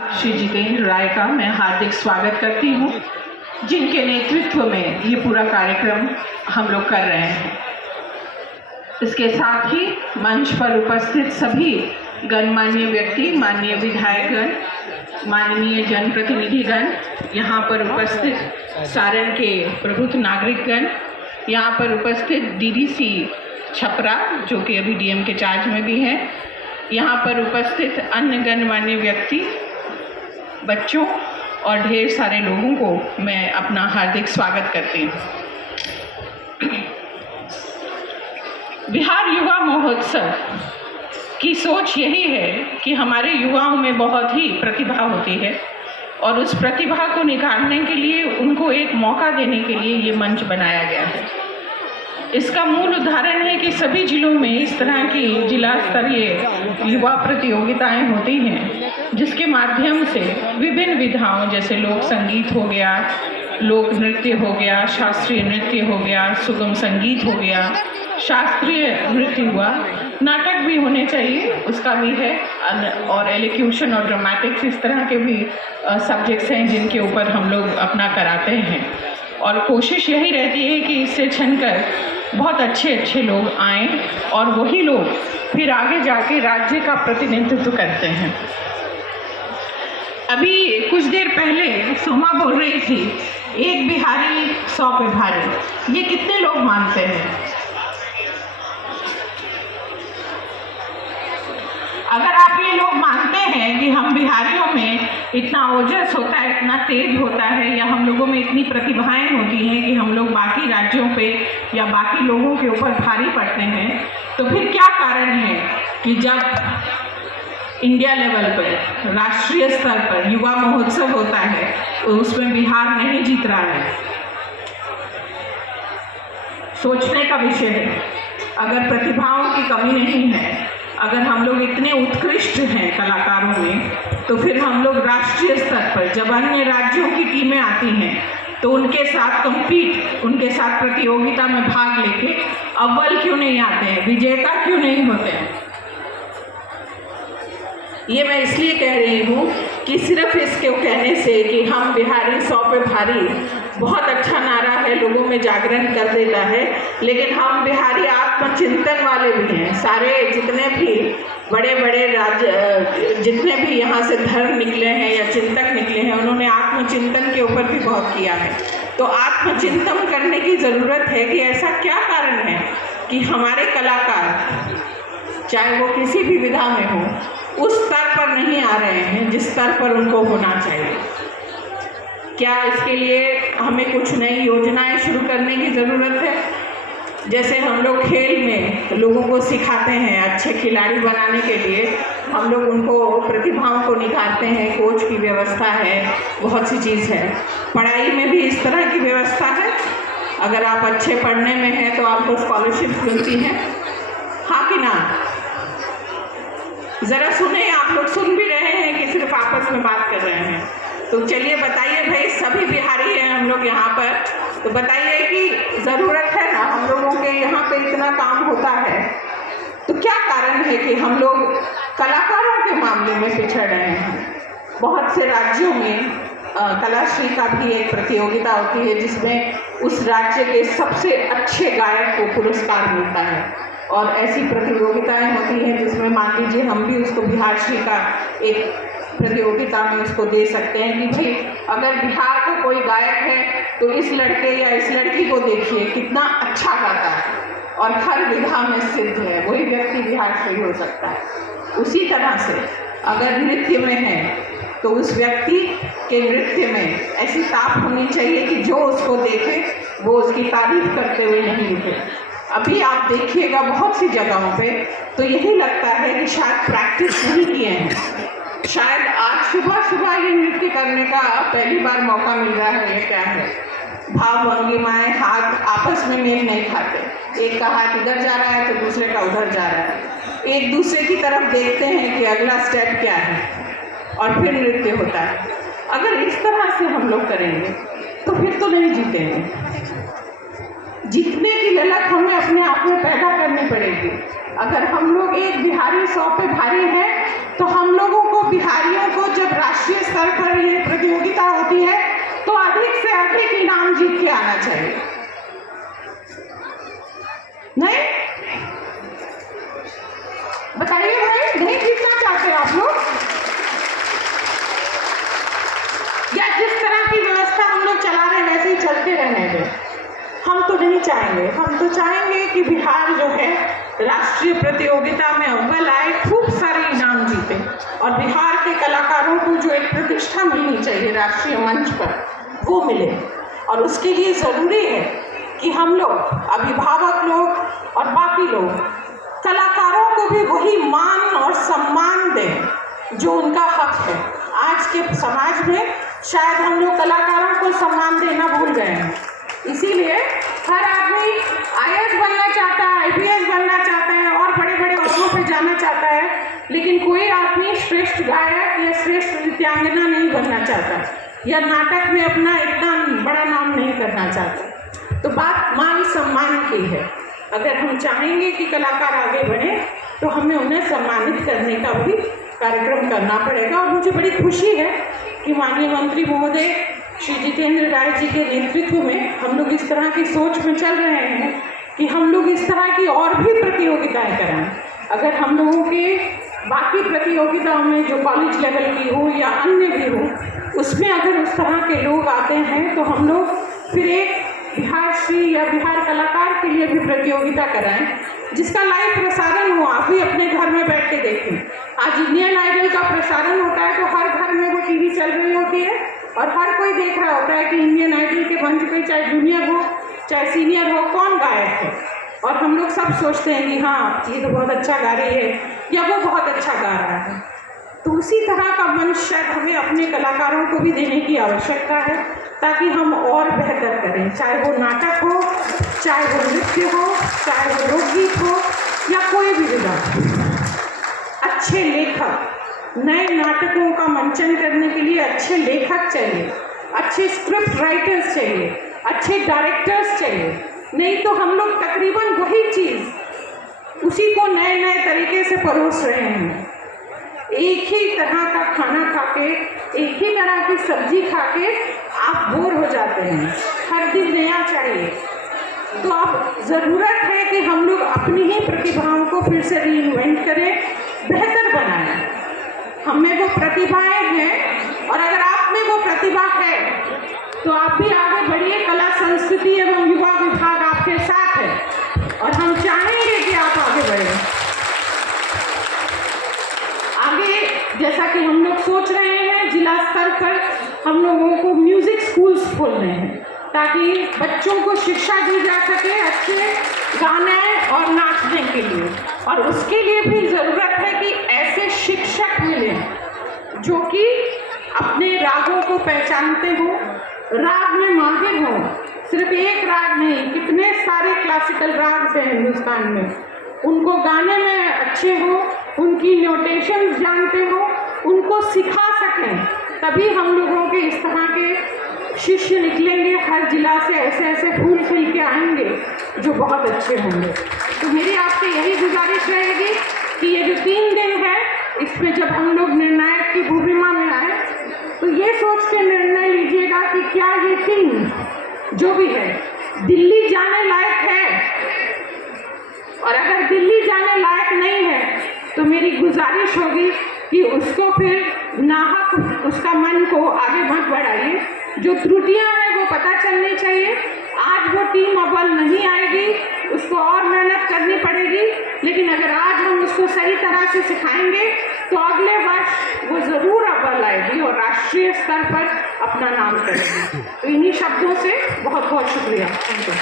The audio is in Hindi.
श्री जितेंद्र राय का मैं हार्दिक स्वागत करती हूँ, जिनके नेतृत्व में ये पूरा कार्यक्रम हम लोग कर रहे हैं। इसके साथ ही मंच पर उपस्थित सभी गणमान्य व्यक्ति, माननीय विधायकगण, माननीय जनप्रतिनिधिगण, यहाँ पर उपस्थित सारण के प्रबुद्ध नागरिकगण, यहाँ पर उपस्थित डीडीसी छपरा जो कि अभी डीएम के चार्ज में भी हैं, यहाँ पर उपस्थित अन्य गणमान्य व्यक्ति, बच्चों और ढेर सारे लोगों को मैं अपना हार्दिक स्वागत करती हूँ। बिहार युवा महोत्सव की सोच यही है कि हमारे युवाओं में बहुत ही प्रतिभा होती है और उस प्रतिभा को निखारने के लिए, उनको एक मौका देने के लिए ये मंच बनाया गया है। इसका मूल उदाहरण है कि सभी जिलों में इस तरह की जिला स्तरीय युवा प्रतियोगिताएं होती हैं, जिसके माध्यम से विभिन्न विधाओं जैसे लोक संगीत हो गया, लोक नृत्य हो गया, शास्त्रीय नृत्य हो गया, सुगम संगीत हो गया, शास्त्रीय नृत्य हुआ, नाटक भी होने चाहिए, उसका भी है, और एलोक्यूशन और ड्रामेटिक्स, इस तरह के भी सब्जेक्ट्स हैं जिनके ऊपर हम लोग अपना कराते हैं। और कोशिश यही रहती है कि इससे छनकर बहुत अच्छे लोग आएँ और वही लोग फिर आगे जाके राज्य का प्रतिनिधित्व करते हैं। अभी कुछ देर पहले सोमा बोल रही थी, एक बिहारी 100 पे भारी। ये कितने लोग मानते हैं? अगर आप ये लोग मानते हैं कि हम बिहारियों में इतना ओजस होता है, इतना तेज होता है, या हम लोगों में इतनी प्रतिभाएं होती हैं कि हम लोग बाकी राज्यों पे या बाकी लोगों के ऊपर भारी पड़ते हैं, तो फिर क्या कारण है कि जब इंडिया लेवल पर, राष्ट्रीय स्तर पर युवा महोत्सव होता है तो उसमें बिहार नहीं जीत रहा है? सोचने का विषय है। अगर प्रतिभाओं की कमी नहीं है, अगर हम लोग इतने उत्कृष्ट हैं कलाकारों में, तो फिर हम लोग राष्ट्रीय स्तर पर जब अन्य राज्यों की टीमें आती हैं तो उनके साथ उनके साथ प्रतियोगिता में भाग लेके अव्वल क्यों नहीं आते हैं, विजेता क्यों नहीं होते हैं? ये मैं इसलिए कह रही हूँ कि सिर्फ इसके कहने से कि हम बिहारी 100 पे भारी बहुत अच्छा नारा है, लोगों में जागरण कर देता है, लेकिन हम बिहारी आत्मचिंतन वाले भी हैं। सारे जितने भी बड़े बड़े राज्य, जितने भी यहाँ से धर्म निकले हैं या चिंतक निकले हैं, उन्होंने आत्मचिंतन के ऊपर भी बहुत किया है। तो आत्मचिंतन करने की ज़रूरत है कि ऐसा क्या कारण है कि हमारे कलाकार, चाहे वो किसी भी विधा में हो, उस स्तर पर नहीं आ रहे हैं जिस स्तर पर उनको होना चाहिए। क्या इसके लिए हमें कुछ नई योजनाएं शुरू करने की ज़रूरत है? जैसे हम लोग खेल में लोगों को सिखाते हैं, अच्छे खिलाड़ी बनाने के लिए हम लोग उनको प्रतिभाओं को निखारते हैं, कोच की व्यवस्था है, बहुत सी चीज़ है। पढ़ाई में भी इस तरह की व्यवस्था है। अगर आप अच्छे पढ़ने में हैं तो आपको स्कॉलरशिप मिलती है, हाँ कि ना? ज़रा सुने, आप लोग सुन भी रहे हैं कि सिर्फ आपस में बात कर रहे हैं? तो चलिए बताइए भाई, सभी बिहारी हैं हम लोग यहाँ पर, तो बताइए कि ज़रूरत है ना, हम लोगों के यहाँ पे इतना काम होता है, तो क्या कारण है कि हम लोग कलाकारों के मामले में पिछड़ रहे हैं? बहुत से राज्यों में कलाश्री का भी एक प्रतियोगिता होती है जिसमें उस राज्य के सबसे अच्छे गायक को पुरस्कार मिलता है, और ऐसी प्रतियोगिताएं होती हैं जिसमें मान लीजिए हम भी उसको बिहार श्री का एक प्रतियोगिता में उसको दे सकते हैं कि भाई अगर बिहार का कोई गायक है तो इस लड़के या इस लड़की को देखिए कितना अच्छा गाता है और हर विधा में सिद्ध है, वही व्यक्ति बिहार श्री हो सकता है। उसी तरह से अगर नृत्य में है तो उस व्यक्ति के नृत्य में ऐसी ताप होनी चाहिए कि जो उसको देखे वो उसकी तारीफ करते हुए नहीं उठे। अभी आप देखिएगा बहुत सी जगहों पे तो यही लगता है कि शायद प्रैक्टिस नहीं किए हैं, शायद आज सुबह ये नृत्य करने का पहली बार मौका मिल रहा है। ये क्या है? भाव भंगिमाएं, हाथ आपस में मेल नहीं खाते, एक का हाथ इधर जा रहा है तो दूसरे का उधर जा रहा है, एक दूसरे की तरफ देखते हैं कि अगला स्टेप क्या है और फिर नृत्य होता है। अगर इस तरह से हम लोग करेंगे तो फिर तो नहीं जीतेंगे। जीतने की ललक हमें अपने आप में पैदा करनी पड़ेगी। अगर हम लोग एक बिहारी 100 पे भारी है तो हम लोगों को, बिहारियों को, जब राष्ट्रीय स्तर पर ये प्रतियोगिता होती है तो अधिक से अधिक इनाम जीत के आना चाहिए, नहीं? बताइए भाई, नहीं जीतना चाहते आप लोग? या जिस तरह की व्यवस्था हम लोग चला रहे हैं वैसे ही चलते रहने दें? हम तो नहीं चाहेंगे। हम तो चाहेंगे कि बिहार जो है राष्ट्रीय प्रतियोगिता में अव्वल आए, खूब सारे इनाम जीते, और बिहार के कलाकारों को जो एक प्रतिष्ठा मिलनी चाहिए राष्ट्रीय मंच पर, वो मिले। और उसके लिए ज़रूरी है कि हम लोग, अभिभावक लोग और बाकी लोग, कलाकारों को भी वही मान और सम्मान दें जो उनका हक है। आज के समाज में शायद हम लोग कलाकारों को सम्मान देना भूल गए हैं, इसीलिए हर आदमी IAS बनना चाहता है, IPS बनना चाहता है और बड़े बड़े ओहदों पे जाना चाहता है, लेकिन कोई आदमी श्रेष्ठ गायक या श्रेष्ठ नृत्यांगना नहीं बनना चाहता, या नाटक में अपना इतना बड़ा नाम नहीं करना चाहता। तो बात मान सम्मान की है। अगर हम चाहेंगे कि कलाकार आगे बढ़े तो हमें उन्हें सम्मानित करने का भी कार्यक्रम करना पड़ेगा। और मुझे बड़ी खुशी है कि माननीय मंत्री महोदय श्री जितेंद्र राय जी के नेतृत्व में हम लोग इस तरह की सोच में चल रहे हैं कि हम लोग इस तरह की और भी प्रतियोगिताएं कराएं। अगर हम लोगों के बाकी प्रतियोगिताओं में जो कॉलेज लेवल की हो या अन्य भी हो, उसमें अगर उस तरह के लोग आते हैं तो हम लोग फिर एक बिहार श्री या बिहार कलाकार के लिए भी प्रतियोगिता कराएं, जिसका लाइव प्रसारण हो। आप भी अपने घर में बैठ के देखें। आज इंडियन आइडल का प्रसारण होता है तो हर घर में वो टीवी चल रही होती है और हर कोई देख रहा होता है कि इंडियन आइडल के मंच पे चाहे जूनियर हो चाहे सीनियर हो, कौन गायक है। और हम लोग सब सोचते हैं कि हाँ, ये तो बहुत अच्छा गा रही है या वो बहुत अच्छा गा रहा है। तो उसी तरह का मंच शायद हमें अपने कलाकारों को भी देने की आवश्यकता है, ताकि हम और बेहतर करें, चाहे वो नाटक हो, चाहे वो नृत्य हो, चाहे वो लोकगीत हो या कोई भी विधा। अच्छे लेखक, नए नाटकों का मंचन करने के लिए अच्छे लेखक चाहिए, अच्छे स्क्रिप्ट राइटर्स चाहिए, अच्छे डायरेक्टर्स चाहिए। नहीं तो हम लोग तकरीबन वही चीज़ उसी को नए नए तरीके से परोस रहे हैं। एक ही तरह का खाना खा के, एक ही तरह की सब्जी खा के आप बोर हो जाते हैं। हर दिन नया चाहिए। तो अब ज़रूरत है कि हम लोग अपनी ही प्रतिभाओं को फिर से रीइन्वेंट करें, बेहतर बनाएं। हमें वो प्रतिभाएं हैं और अगर आप में वो प्रतिभा है तो आप भी आगे बढ़िए। कला संस्कृति एवं युवा विभाग आपके साथ है और हम चाहेंगे कि आप आगे बढ़ें। आगे जैसा कि हम लोग सोच रहे हैं, जिला स्तर पर हम लोगों को म्यूज़िक स्कूल्स खोलने हैं ताकि बच्चों को शिक्षा दी जा सके अच्छे गाने और नाचने के लिए। और उसके लिए भी ज़रूरत है कि ऐसे शिक्षक मिलें जो कि अपने रागों को पहचानते हों, राग में माहिर हों। सिर्फ एक राग नहीं, कितने सारे क्लासिकल राग हैं हिंदुस्तान में, उनको गाने में अच्छे हों, उनकी नोटेशंस जानते हों, उनको सिखा सकें। तभी हम लोगों के इस तरह के शिष्य निकलेंगे हर जिला से, ऐसे ऐसे फूल खिल के आएंगे जो बहुत अच्छे होंगे। तो मेरी आपसे यही गुजारिश रहेगी कि ये जो 3 दिन है, इसमें जब हम लोग निर्णायक की भूमिका में आए तो ये सोच के निर्णय लीजिएगा कि क्या ये टीम जो भी है दिल्ली जाने लायक है, और अगर दिल्ली जाने लायक नहीं है तो मेरी गुजारिश होगी कि उसको फिर नाहक उसका मन को आगे मत बढ़ाइए। जो त्रुटियां हैं वो पता चलनी चाहिए। आज वो टीम अव्वल नहीं आएगी, उसको और मेहनत करनी पड़ेगी, लेकिन अगर आज हम उसको सही तरह से सिखाएंगे तो अगले वर्ष वो ज़रूर अव्वल आएगी और राष्ट्रीय स्तर पर अपना नाम करेगी। तो इन्हीं शब्दों से बहुत बहुत शुक्रिया। Thank you.